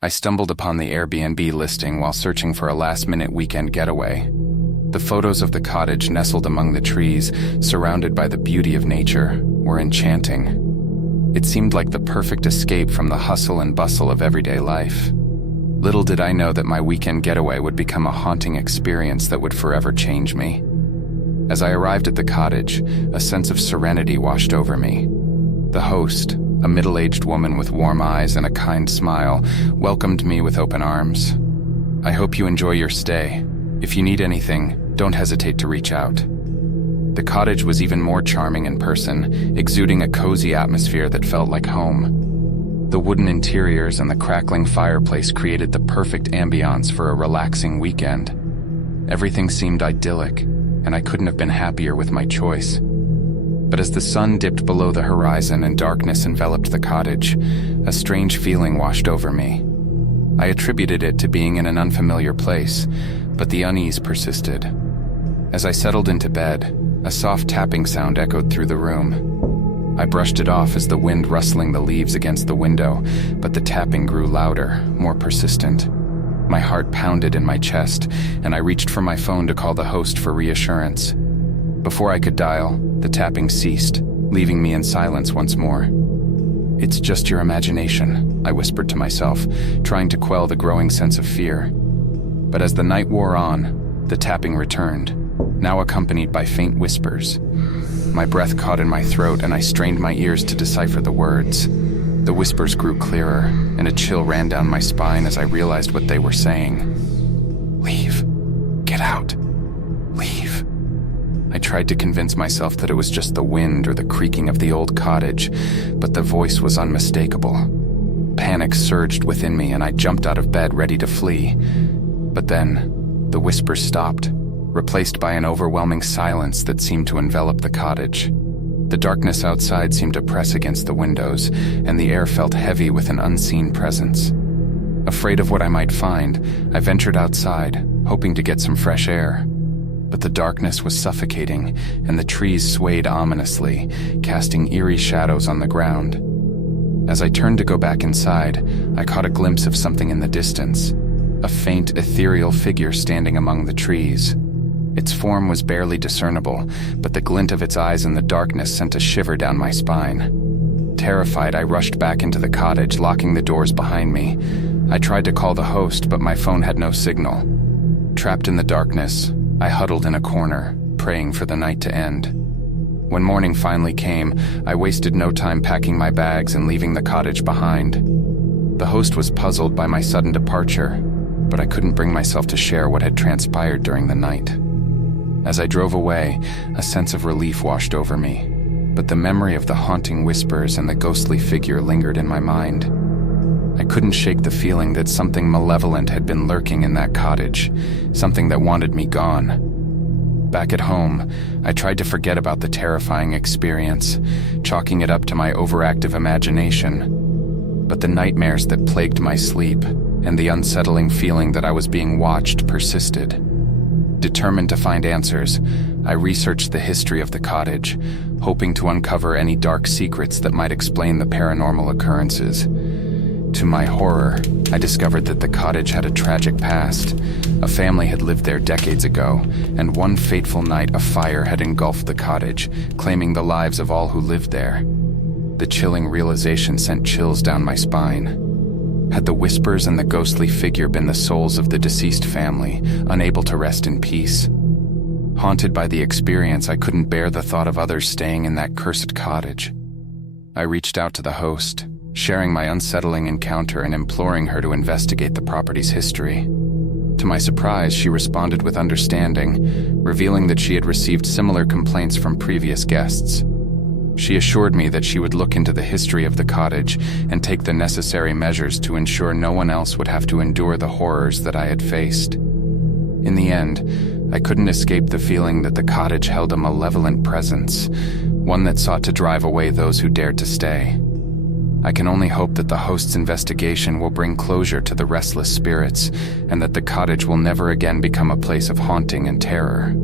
I stumbled upon the Airbnb listing while searching for a last-minute weekend getaway. The photos of the cottage nestled among the trees, surrounded by the beauty of nature, were enchanting. It seemed like the perfect escape from the hustle and bustle of everyday life. Little did I know that my weekend getaway would become a haunting experience that would forever change me. As I arrived at the cottage, a sense of serenity washed over me. The host, a middle-aged woman with warm eyes and a kind smile, welcomed me with open arms. "I hope you enjoy your stay. If you need anything, don't hesitate to reach out." The cottage was even more charming in person, exuding a cozy atmosphere that felt like home. The wooden interiors and the crackling fireplace created the perfect ambiance for a relaxing weekend. Everything seemed idyllic, and I couldn't have been happier with my choice. But as the sun dipped below the horizon and darkness enveloped the cottage, a strange feeling washed over me. I attributed it to being in an unfamiliar place, but the unease persisted. As I settled into bed, a soft tapping sound echoed through the room. I brushed it off as the wind rustling the leaves against the window, but the tapping grew louder, more persistent. My heart pounded in my chest, and I reached for my phone to call the host for reassurance. Before I could dial, the tapping ceased, leaving me in silence once more. "It's just your imagination," I whispered to myself, trying to quell the growing sense of fear. But as the night wore on, the tapping returned, now accompanied by faint whispers. My breath caught in my throat, and I strained my ears to decipher the words. The whispers grew clearer, and a chill ran down my spine as I realized what they were saying. "Leave. Get out. Leave." I tried to convince myself that it was just the wind or the creaking of the old cottage, but the voice was unmistakable. Panic surged within me, and I jumped out of bed ready to flee. But then, the whispers stopped, replaced by an overwhelming silence that seemed to envelop the cottage. The darkness outside seemed to press against the windows, and the air felt heavy with an unseen presence. Afraid of what I might find, I ventured outside, hoping to get some fresh air. But the darkness was suffocating, and the trees swayed ominously, casting eerie shadows on the ground. As I turned to go back inside, I caught a glimpse of something in the distance, a faint, ethereal figure standing among the trees. Its form was barely discernible, but the glint of its eyes in the darkness sent a shiver down my spine. Terrified, I rushed back into the cottage, locking the doors behind me. I tried to call the host, but my phone had no signal. Trapped in the darkness, I huddled in a corner, praying for the night to end. When morning finally came, I wasted no time packing my bags and leaving the cottage behind. The host was puzzled by my sudden departure, but I couldn't bring myself to share what had transpired during the night. As I drove away, a sense of relief washed over me, but the memory of the haunting whispers and the ghostly figure lingered in my mind. I couldn't shake the feeling that something malevolent had been lurking in that cottage, something that wanted me gone. Back at home, I tried to forget about the terrifying experience, chalking it up to my overactive imagination. But the nightmares that plagued my sleep and the unsettling feeling that I was being watched persisted. Determined to find answers, I researched the history of the cottage, hoping to uncover any dark secrets that might explain the paranormal occurrences. To my horror, I discovered that the cottage had a tragic past. A family had lived there decades ago, and one fateful night a fire had engulfed the cottage, claiming the lives of all who lived there. The chilling realization sent chills down my spine. Had the whispers and the ghostly figure been the souls of the deceased family, unable to rest in peace? Haunted by the experience, I couldn't bear the thought of others staying in that cursed cottage. I reached out to the host, sharing my unsettling encounter and imploring her to investigate the property's history. To my surprise, she responded with understanding, revealing that she had received similar complaints from previous guests. She assured me that she would look into the history of the cottage and take the necessary measures to ensure no one else would have to endure the horrors that I had faced. In the end, I couldn't escape the feeling that the cottage held a malevolent presence, one that sought to drive away those who dared to stay. I can only hope that the host's investigation will bring closure to the restless spirits, and that the cottage will never again become a place of haunting and terror.